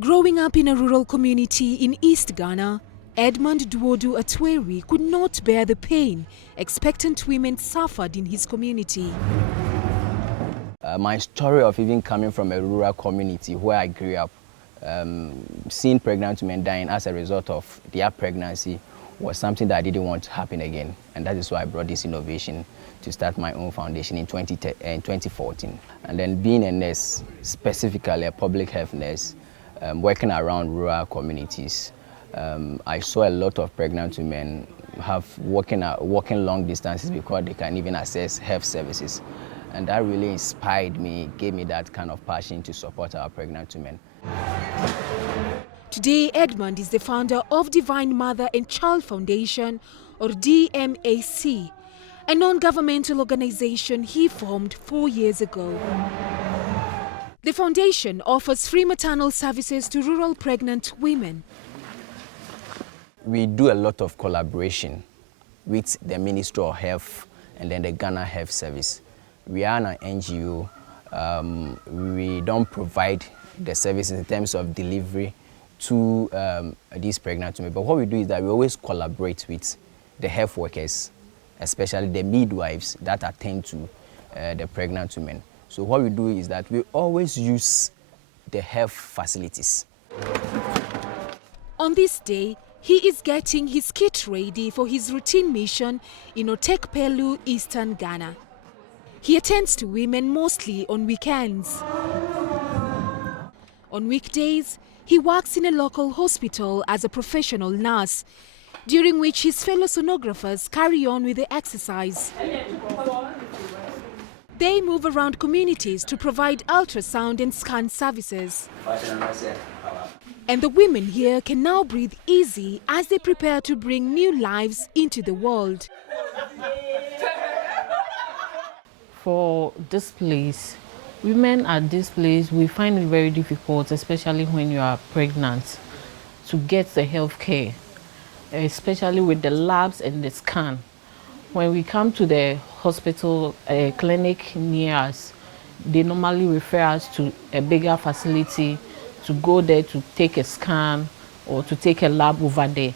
Growing up in a rural community in East Ghana, Edmond Duodu Atweri could not bear the pain expectant women suffered in his community. My story of even coming from a rural community where I grew up, seeing pregnant women dying as a result of their pregnancy was something that I didn't want to happen again. And that is why I brought this innovation to start my own foundation in 2014. And then being a nurse, specifically a public health nurse, working around rural communities, I saw a lot of pregnant women walking long distances because they can't even access health services. And that really inspired me, gave me that kind of passion to support our pregnant women. Today, Edmond is the founder of Divine Mother and Child Foundation, or DMAC, a non-governmental organization he formed 4 years ago. The foundation offers free maternal services to rural pregnant women. We do a lot of collaboration with the Ministry of Health and then the Ghana Health Service. We are an NGO. We don't provide the services in terms of delivery to these pregnant women. But what we do is that we always collaborate with the health workers, especially the midwives that attend to the pregnant women. So what we do is that we always use the health facilities. On this day, he is getting his kit ready for his routine mission in Otekpelu, Eastern Ghana. He attends to women mostly on weekends. On weekdays, he works in a local hospital as a professional nurse, during which his fellow sonographers carry on with the exercise. They move around communities to provide ultrasound and scan services. And the women here can now breathe easy as they prepare to bring new lives into the world. For this place, women at this place, we find it very difficult, especially when you are pregnant, to get the health care, especially with the labs and the scan. When we come to the hospital clinic near us, they normally refer us to a bigger facility to go there to take a scan or to take a lab over there.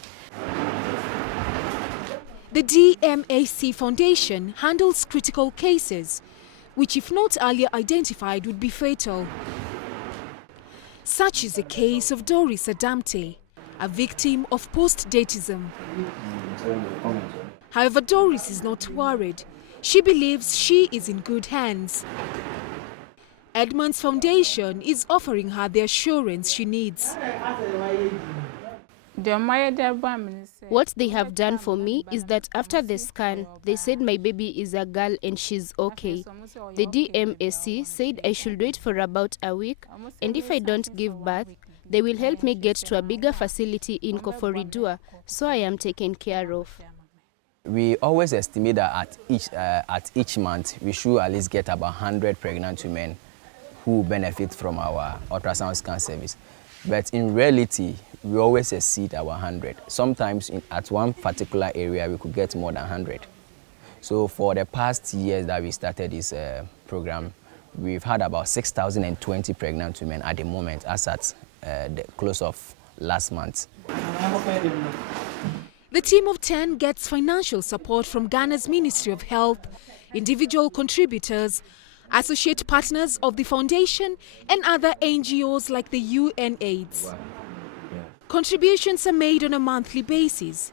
The DMAC Foundation handles critical cases, which if not earlier identified would be fatal. Such is the case of Doris Adamte, a victim of post-datism. However, Doris is not worried. She believes she is in good hands. Edmond's foundation is offering her the assurance she needs. What they have done for me is that after the scan, they said my baby is a girl and she's okay. The DMAC said I should wait for about a week, and if I don't give birth, they will help me get to a bigger facility in Koforidua, so I am taken care of. We always estimate that at each month, we should at least get about 100 pregnant women who benefit from our ultrasound scan service. But in reality, we always exceed our 100. Sometimes at one particular area, we could get more than 100. So for the past years that we started this program, we've had about 6,020 pregnant women at the moment, as at the close of last month. The team of 10 gets financial support from Ghana's Ministry of Health, individual contributors, associate partners of the foundation, and other NGOs like the UNAIDS. Wow. Yeah. Contributions are made on a monthly basis,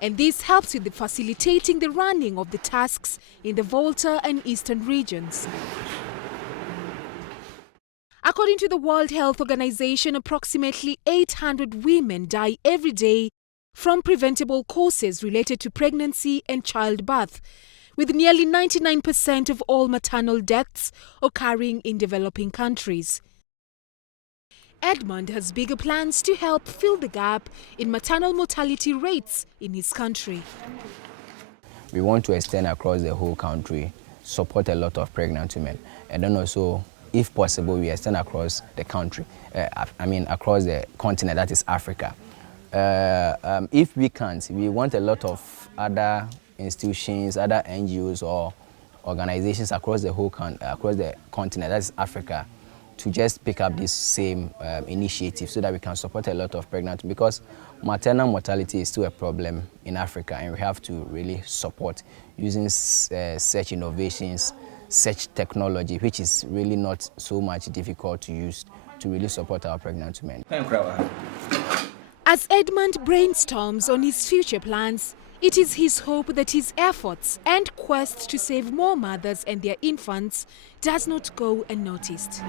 and this helps with facilitating the running of the tasks in the Volta and Eastern regions. According to the World Health Organization, approximately 800 women die every day from preventable causes related to pregnancy and childbirth, with nearly 99% of all maternal deaths occurring in developing countries. Edmond has bigger plans to help fill the gap in maternal mortality rates in his country. We want to extend across the whole country, support a lot of pregnant women, and then also, if possible, we extend across the country, across the continent, that is Africa. If we can't, we want a lot of other institutions, other NGOs or organizations across the whole across the continent, that is Africa, to just pick up this same initiative so that we can support a lot of pregnant, because maternal mortality is still a problem in Africa, and we have to really support using such innovations, such technology, which is really not so much difficult to use to really support our pregnant women. As Edmond brainstorms on his future plans, it is his hope that his efforts and quest to save more mothers and their infants does not go unnoticed.